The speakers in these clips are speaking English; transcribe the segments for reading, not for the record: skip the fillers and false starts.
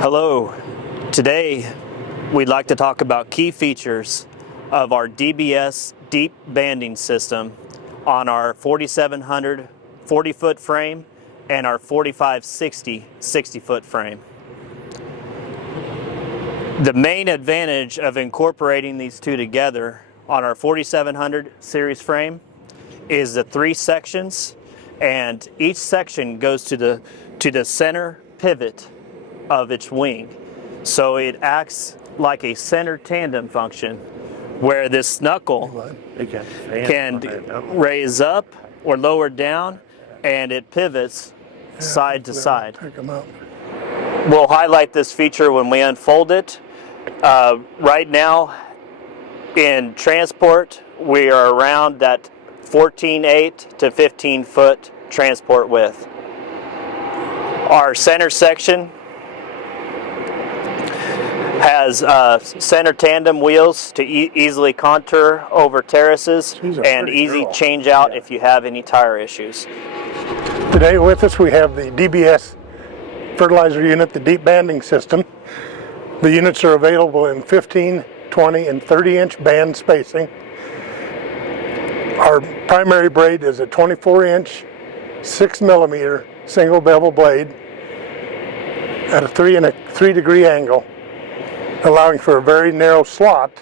Hello. Today we'd like to talk about key features of our DBS deep banding system on our 4700 40-foot frame and our 4560 60-foot frame. The main advantage of incorporating these two together on our 4700 series frame is the 3 sections, and each section goes to the center pivot of its wing. So it acts like a center tandem function where this knuckle can raise up or lower down, and it pivots side to side. We'll highlight this feature when we unfold it. Right now in transport, we are around that 14.8 to 15 foot transport width. Our center section has center tandem wheels to easily contour over terraces and easy change out if you have any tire issues. Today with us we have the DBS fertilizer unit, the deep banding system. The units are available in 15, 20, and 30-inch band spacing. Our primary blade is a 24-inch, 6mm single bevel blade at a 3-degree angle, allowing for a very narrow slot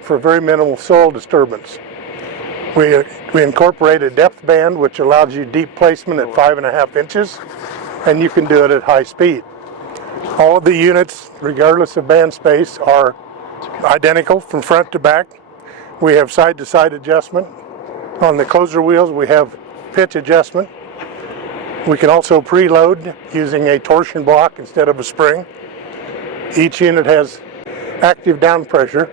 for very minimal soil disturbance. We incorporate a depth band which allows you deep placement at 5.5 inches, and you can do it at high speed. All of the units, regardless of band space, are identical from front to back. We have side-to-side adjustment. On the closer wheels we have pitch adjustment. We can also preload using a torsion block instead of a spring. Each unit has active down pressure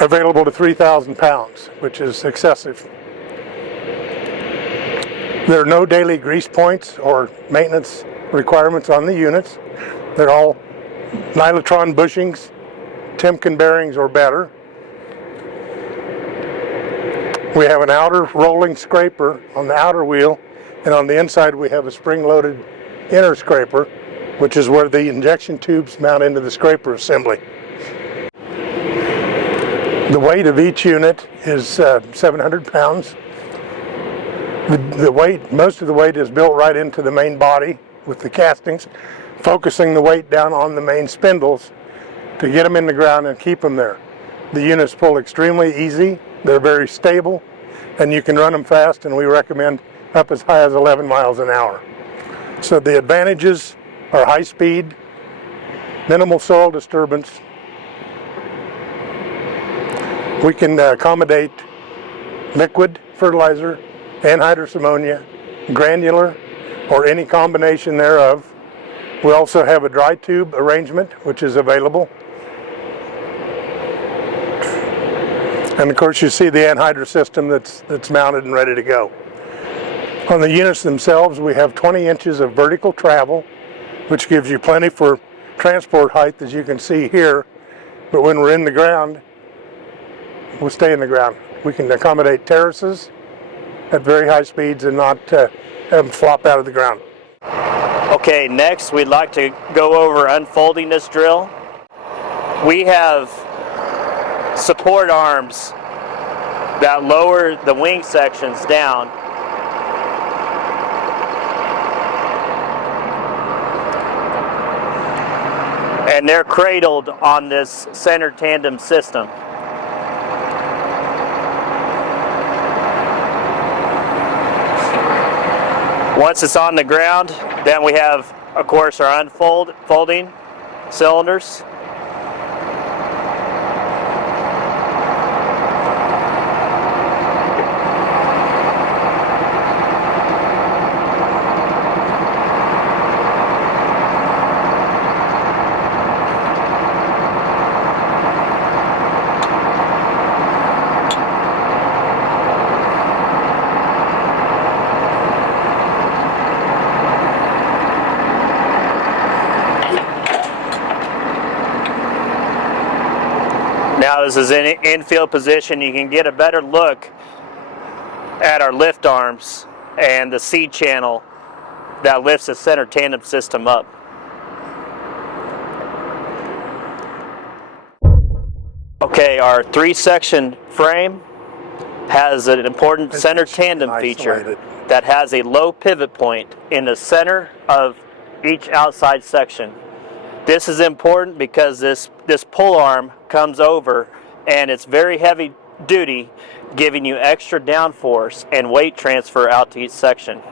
available to 3,000 pounds, which is excessive. There are no daily grease points or maintenance requirements on the units. They're all Nylotron bushings, Timken bearings or better. We have an outer rolling scraper on the outer wheel, and on the inside we have a spring-loaded inner scraper, which is where the injection tubes mount into the scraper assembly. The weight of each unit is 700 pounds. Most of the weight is built right into the main body with the castings, focusing the weight down on the main spindles to get them in the ground and keep them there. The units pull extremely easy, they're very stable, and you can run them fast, and we recommend up as high as 11 miles an hour. So the advantages are high speed, minimal soil disturbance. We can accommodate liquid fertilizer, anhydrous ammonia, granular, or any combination thereof. We also have a dry tube arrangement which is available. And of course you see the anhydrous system that's mounted and ready to go. On the units themselves we have 20 inches of vertical travel, which gives you plenty for transport height, as you can see here. But when we're in the ground, we'll stay in the ground. We can accommodate terraces at very high speeds and not have them flop out of the ground. Okay, next we'd like to go over unfolding this drill. We have support arms that lower the wing sections down. And they're cradled on this center tandem system. Once it's on the ground, then we have, of course, our unfolding cylinders. Now this is in infield position. You can get a better look at our lift arms and the C channel that lifts the center tandem system up. Okay, our 3-section frame has an important center tandem feature that has a low pivot point in the center of each outside section. This is important because this pull arm comes over and it's very heavy duty, giving you extra downforce and weight transfer out to each section.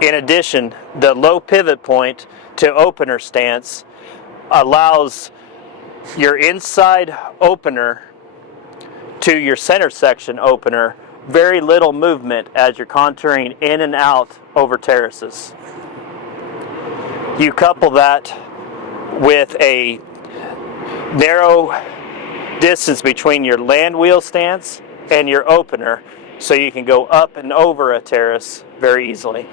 In addition, the low pivot point to opener stance allows your inside opener to your center section opener very little movement as you're contouring in and out over terraces. You couple that with a narrow distance between your land wheel stance and your opener, so you can go up and over a terrace very easily.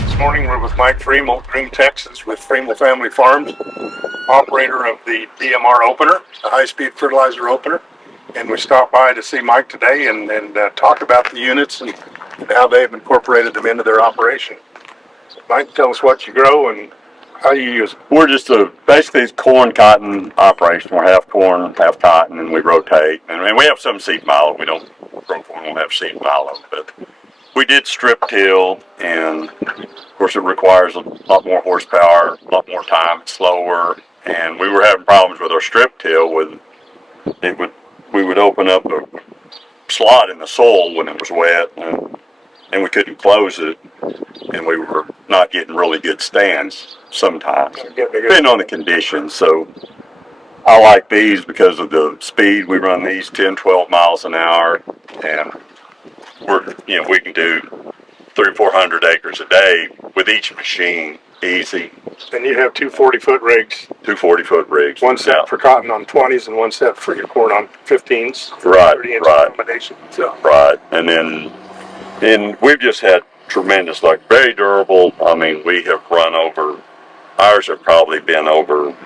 This morning we're with Mike Fremel, Green, Texas, with Fremel Family Farms, operator of the DMR opener, the high-speed fertilizer opener. And we stopped by to see Mike today and talk about the units and how they've incorporated them into their operation. So Mike, tell us what you grow and how you use it. We're just basically it's corn cotton operation. We're half corn, half cotton, and we rotate. And we have some seed milo. We don't grow corn, we don't have seed milo, but we did strip till, and of course it requires a lot more horsepower, a lot more time, it's slower, and we were having problems with our strip till. We would open up a slot in the soil when it was wet, and we couldn't close it, and we were not getting really good stands sometimes, depending on the conditions. So I like these because of the speed. We run these 10, 12 miles an hour, and we can do 300 or 400 acres a day with each machine, easy. And you have two 40-foot rigs. Two 40-foot rigs. One set for cotton on 20s and one set for your corn on 15s. Right, 30-inch right. combination. So. Right, and we've just had tremendous luck, very durable. I mean, we have run over, ours have probably been over,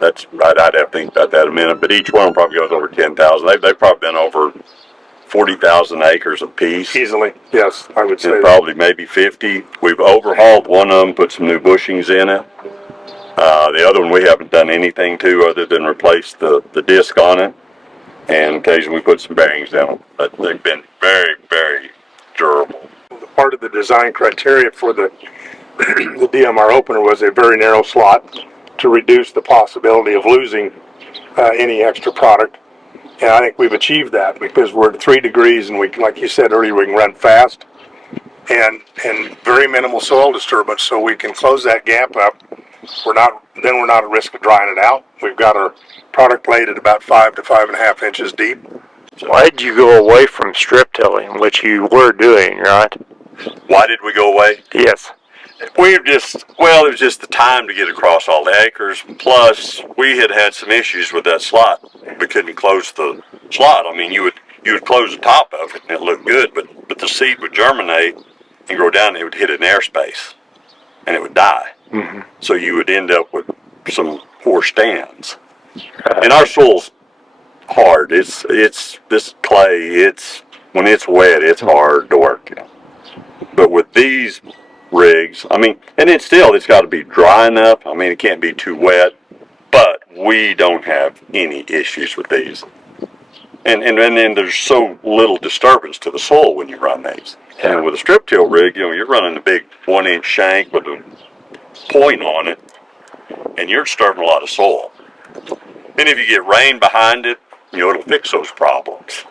that's right, I'd have to think about that in a minute, but each one probably goes over 10,000. They've probably been over 40,000 acres apiece. Easily, yes, I would say. And probably maybe 50. We've overhauled one of them, put some new bushings in it. The other one we haven't done anything to other than replace the disc on it, and occasionally we put some bearings down. But they've been very, very durable. Part of the design criteria for the DMR opener was a very narrow slot to reduce the possibility of losing any extra product. And I think we've achieved that because we're at 3 degrees and we, like you said earlier, we can run fast and very minimal soil disturbance, so we can close that gap up. We're not at risk of drying it out. We've got our product laid at about 5 to 5.5 inches deep. Why did you go away from strip tilling, which you were doing, right? Why did we go away? Yes. It was just the time to get across all the acres. Plus, we had some issues with that slot. We couldn't close the slot. I mean, you would close the top of it and it looked good, but the seed would germinate and grow down and it would hit an airspace and it would die. Mm-hmm. So you would end up with some poor stands. And our soil's hard. It's this clay. When it's wet, it's hard to work in. But with these rigs, I mean, and it's got to be dry enough. I mean, it can't be too wet, but we don't have any issues with these. And then there's so little disturbance to the soil when you run these. And with a strip till rig, you're running a big 1-inch shank with a point on it, and you're disturbing a lot of soil. And if you get rain behind it, it'll fix those problems.